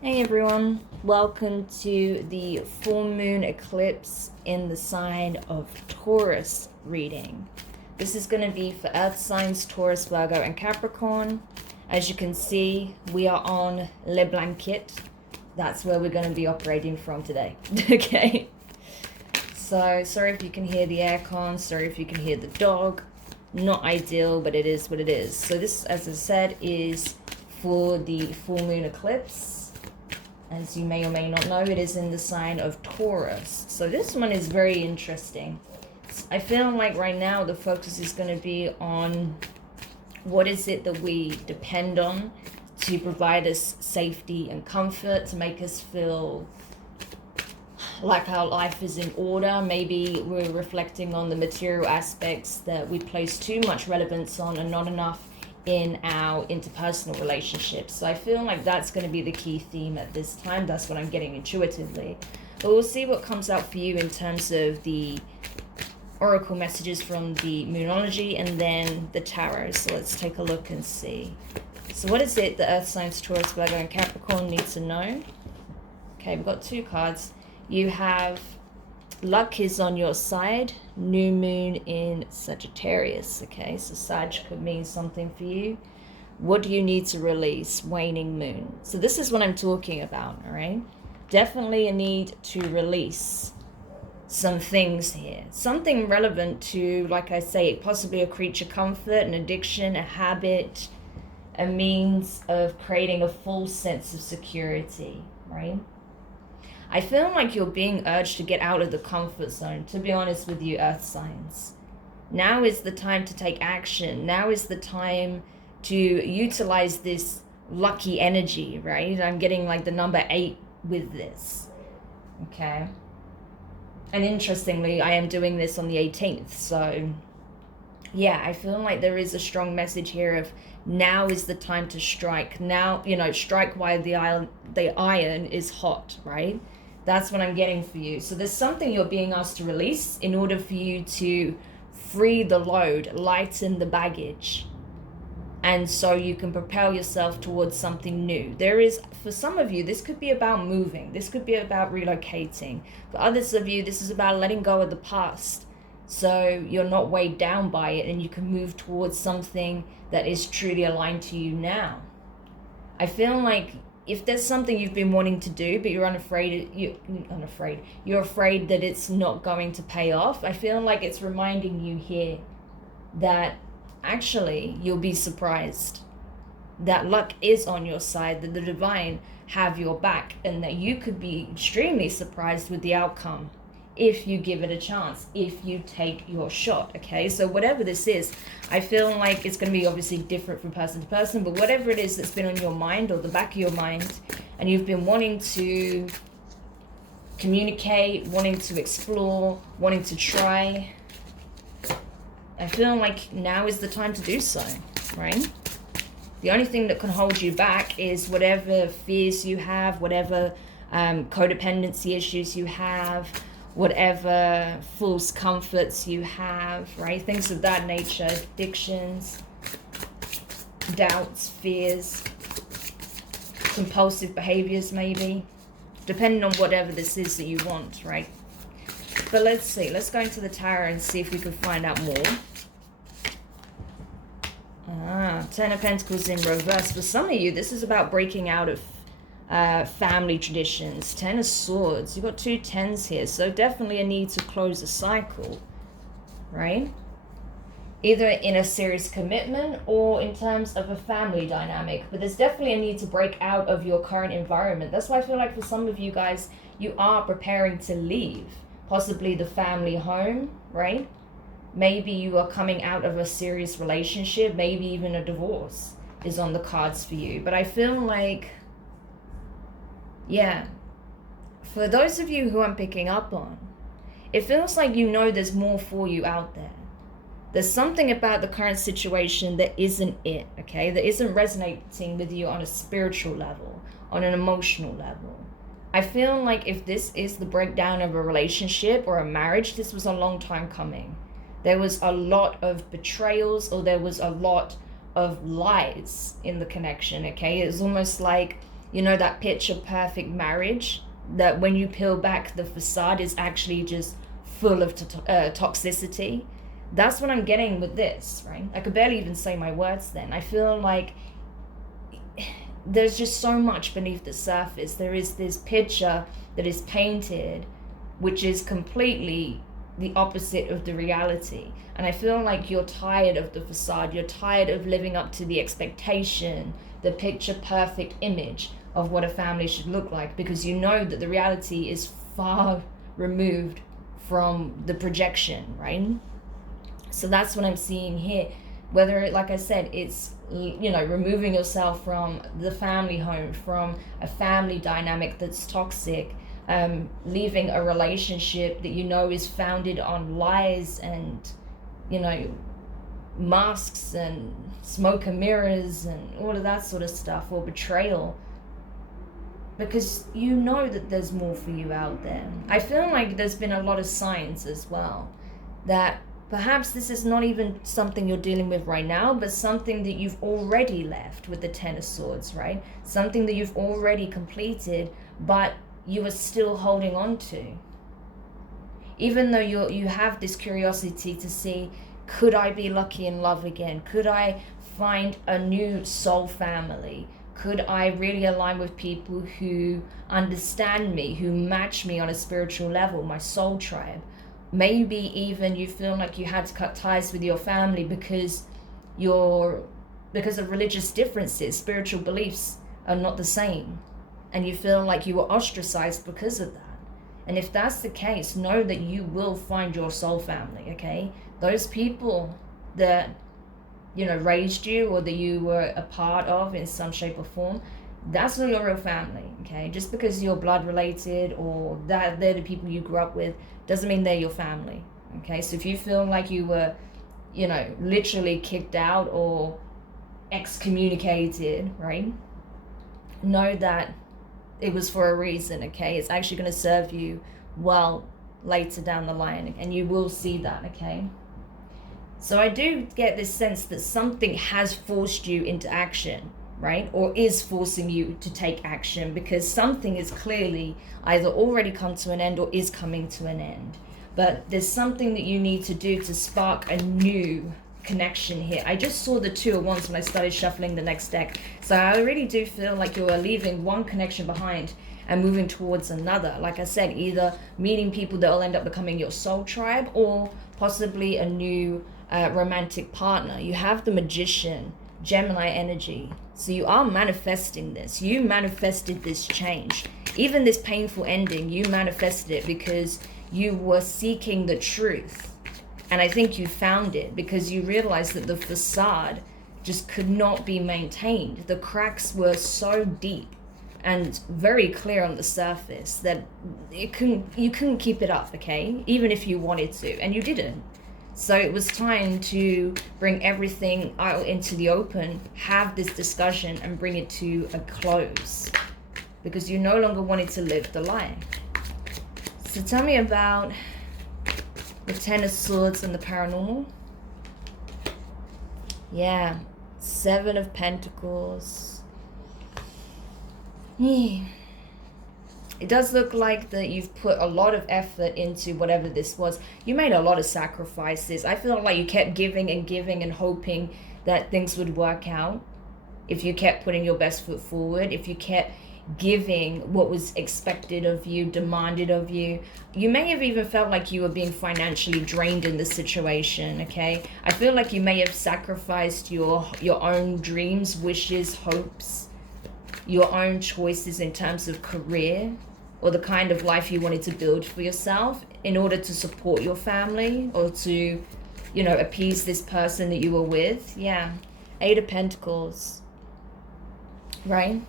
Hey everyone, welcome to the full moon eclipse in the sign of Taurus reading. This is going to be for earth signs Taurus, Virgo and Capricorn. As you can see, we are on Le Blanquet. That's where we're going to be operating from today. Okay, so sorry if you can hear the aircon, sorry if you can hear the dog. Not ideal, but it is what it is. So this, as I said, is for the full moon eclipse. As you may or may not know, it is in the sign of Taurus. So this one is very interesting. I feel like right now the focus is going to be on what is it that we depend on to provide us safety and comfort, to make us feel like our life is in order. Maybe we're reflecting on the material aspects that we place too much relevance on and not enough in our interpersonal relationships. So I feel like that's going to be the key theme at this time. That's what I'm getting intuitively. But we'll see what comes out for you in terms of the oracle messages from the Moonology and then the tarot. So let's take a look and see. So what is it the earth signs Taurus, Virgo and Capricorn need to know? Okay, we've got two cards. You have luck is on your side, new moon in Sagittarius. Okay, so Sag could mean something for you. What do you need to release? Waning moon. So this is what I'm talking about, all right? Definitely a need to release some things here. Something relevant to, like I say, possibly a creature comfort, an addiction, a habit, a means of creating a full sense of security, right? I feel like you're being urged to get out of the comfort zone, to be honest with you, earth signs. Now is the time to take action. Now is the time to utilize this lucky energy, right? I'm getting like the number 8 with this, okay? And interestingly, I am doing this on the 18th, so yeah, I feel like there is a strong message here of now is the time to strike. Now, strike while the iron is hot, right? That's what I'm getting for you. So there's something you're being asked to release in order for you to free the load, lighten the baggage. And so you can propel yourself towards something new. There is, for some of you, this could be about moving. This could be about relocating. For others of you, this is about letting go of the past. So you're not weighed down by it and you can move towards something that is truly aligned to you now. I feel like if there's something you've been wanting to do, but you're afraid that it's not going to pay off, I feel like it's reminding you here that actually you'll be surprised, that luck is on your side, that the divine have your back, and that you could be extremely surprised with the outcome if you give it a chance, if you take your shot, okay? So whatever this is, I feel like it's going to be obviously different from person to person, but whatever it is that's been on your mind or the back of your mind, and you've been wanting to communicate, wanting to explore, wanting to try, I feel like now is the time to do so, right? The only thing that can hold you back is whatever fears you have, whatever codependency issues you have, whatever false comforts you have, right? Things of that nature, addictions, doubts, fears, compulsive behaviors maybe, depending on whatever this is that you want, right? But let's see, let's go into the tarot and see if we can find out more. Ten of Pentacles in reverse. For some of you, this is about breaking out of family traditions. Ten of Swords. You've got 2 10s here, so definitely a need to close a cycle, right? Either in a serious commitment or in terms of a family dynamic, but there's definitely a need to break out of your current environment. That's why I feel like for some of you guys, you are preparing to leave possibly the family home, right? Maybe you are coming out of a serious relationship, maybe even a divorce is on the cards for you. But I feel like, yeah, for those of you who I'm picking up on, it feels like there's more for you out there. There's something about the current situation that isn't it, okay? That isn't resonating with you on a spiritual level, on an emotional level. I feel like if this is the breakdown of a relationship or a marriage, this was a long time coming. There was a lot of betrayals, or there was a lot of lies in the connection, okay? It was almost like You know, that picture perfect marriage, that when you peel back the facade is actually just full of toxicity. That's what I'm getting with this, right? I could barely even say my words then. I feel like there's just so much beneath the surface. There is this picture that is painted, which is completely the opposite of the reality. And I feel like you're tired of the facade. You're tired of living up to the expectation, the picture perfect image of what a family should look like, because you know that the reality is far removed from the projection, right? So that's what I'm seeing here. Whether, like I said, it's, you know, removing yourself from the family home, from a family dynamic that's toxic, leaving a relationship that you know is founded on lies and, you know, masks and smoke and mirrors and all of that sort of stuff, or betrayal, because you know that there's more for you out there. I feel like there's been a lot of signs as well that perhaps this is not even something you're dealing with right now, but something that you've already left with the Ten of Swords, right? Something that you've already completed, but you are still holding on to. Even though you have this curiosity to see, could I be lucky in love again? Could I find a new soul family? Could I really align with people who understand me, who match me on a spiritual level, my soul tribe? Maybe even you feel like you had to cut ties with your family because of religious differences, spiritual beliefs are not the same, and you feel like you were ostracized because of that. And if that's the case, know that you will find your soul family, okay? Those people that, you know, raised you or that you were a part of in some shape or form, that's not your real family, okay? Just because you're blood related or that they're the people you grew up with doesn't mean they're your family, okay? So if you feel like you were, you know, literally kicked out or excommunicated, right? Know that it was for a reason, okay? It's actually going to serve you well later down the line, and you will see that, okay? So I do get this sense that something has forced you into action, right? Or is forcing you to take action, because something is clearly either already come to an end or is coming to an end. But there's something that you need to do to spark a new connection here. I just saw the Two of Wands when I started shuffling the next deck. So I really do feel like you are leaving one connection behind and moving towards another. Like I said, either meeting people that will end up becoming your soul tribe, or possibly a new romantic partner. You have the Magician, Gemini energy. So you are manifesting this. You manifested this change. Even this painful ending, you manifested it because you were seeking the truth. And I think you found it because you realized that the facade just could not be maintained. The cracks were so deep and very clear on the surface that you couldn't keep it up, okay? Even if you wanted to, and you didn't. So it was time to bring everything out into the open, have this discussion, and bring it to a close, because you no longer wanted to live the lie. So tell me about the Ten of Swords and the paranormal. Yeah, Seven of Pentacles. It does look like that you've put a lot of effort into whatever this was. You made a lot of sacrifices. I feel like you kept giving and giving and hoping that things would work out. If you kept putting your best foot forward, if you kept giving what was expected of you, demanded of you. You may have even felt like you were being financially drained in this situation, okay? I feel like you may have sacrificed your own dreams, wishes, hopes, your own choices in terms of career or the kind of life you wanted to build for yourself in order to support your family or to, you know, appease this person that you were with. Yeah, Eight of Pentacles, right?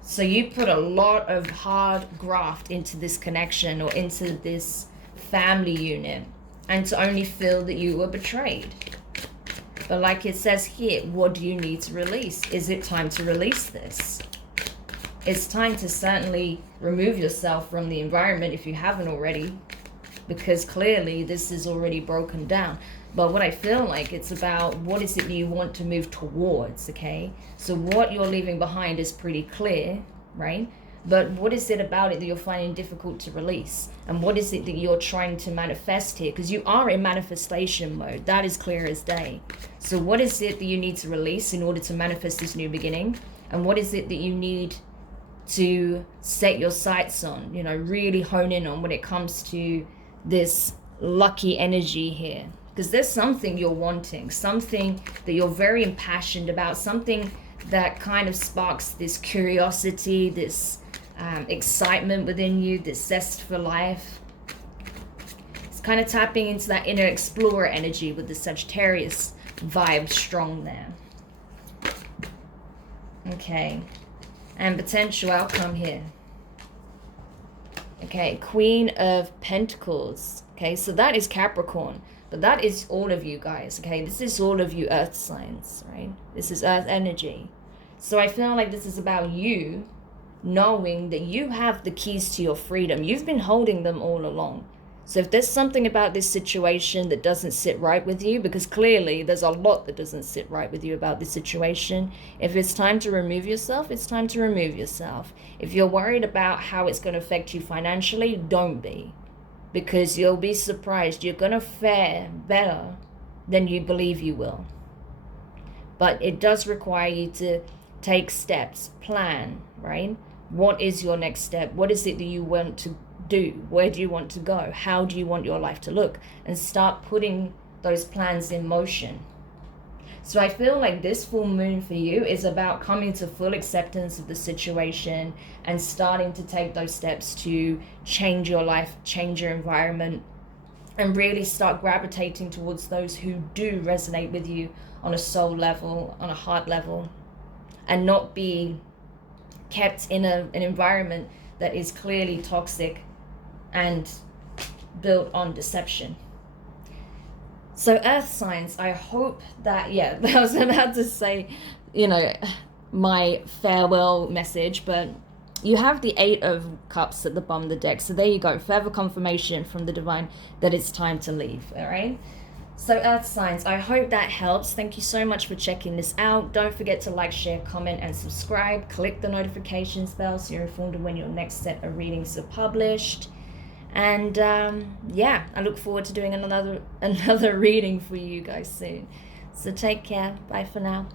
So you put a lot of hard graft into this connection or into this family unit, and to only feel that you were betrayed. But like it says here, what do you need to release? Is it time to release this? It's time to certainly remove yourself from the environment if you haven't already, because clearly this is already broken down. But what I feel like, it's about what is it you want to move towards, okay? So what you're leaving behind is pretty clear, right? But what is it about it that you're finding difficult to release? And what is it that you're trying to manifest here? Because you are in manifestation mode. That is clear as day. So what is it that you need to release in order to manifest this new beginning? And what is it that you need to set your sights on, you know, really hone in on when it comes to this lucky energy here? Because there's something you're wanting, something that you're very impassioned about, something that kind of sparks this curiosity, this excitement within you, this zest for life. It's kind of tapping into that inner explorer energy with the Sagittarius vibe strong there. Okay, and potential outcome here. Okay, Queen of Pentacles. Okay, so that is Capricorn, but that is all of you guys, okay? This is all of you earth signs, right? This is earth energy. So I feel like this is about you knowing that you have the keys to your freedom. You've been holding them all along. So if there's something about this situation that doesn't sit right with you, because clearly there's a lot that doesn't sit right with you about this situation, if it's time to remove yourself, it's time to remove yourself. If you're worried about how it's going to affect you financially, don't be. Because you'll be surprised. You're going to fare better than you believe you will. But it does require you to take steps, plan, right? What is your next step? What is it that you want to do? Where do you want to go? How do you want your life to look? And start putting those plans in motion. So I feel like this full moon for you is about coming to full acceptance of the situation and starting to take those steps to change your life, change your environment, and really start gravitating towards those who do resonate with you on a soul level, on a heart level, and not be kept in an environment that is clearly toxic and built on deception. So earth signs, I hope that, yeah, I was about to say, you know, my farewell message, but you have the 8 of Cups at the bottom of the deck. So there you go, further confirmation from the divine that it's time to leave, all right? So earth signs, I hope that helps. Thank you so much for checking this out. Don't forget to like, share, comment, and subscribe. Click the notifications bell so you're informed of when your next set of readings are published. And yeah, I look forward to doing another reading for you guys soon. So take care. Bye for now.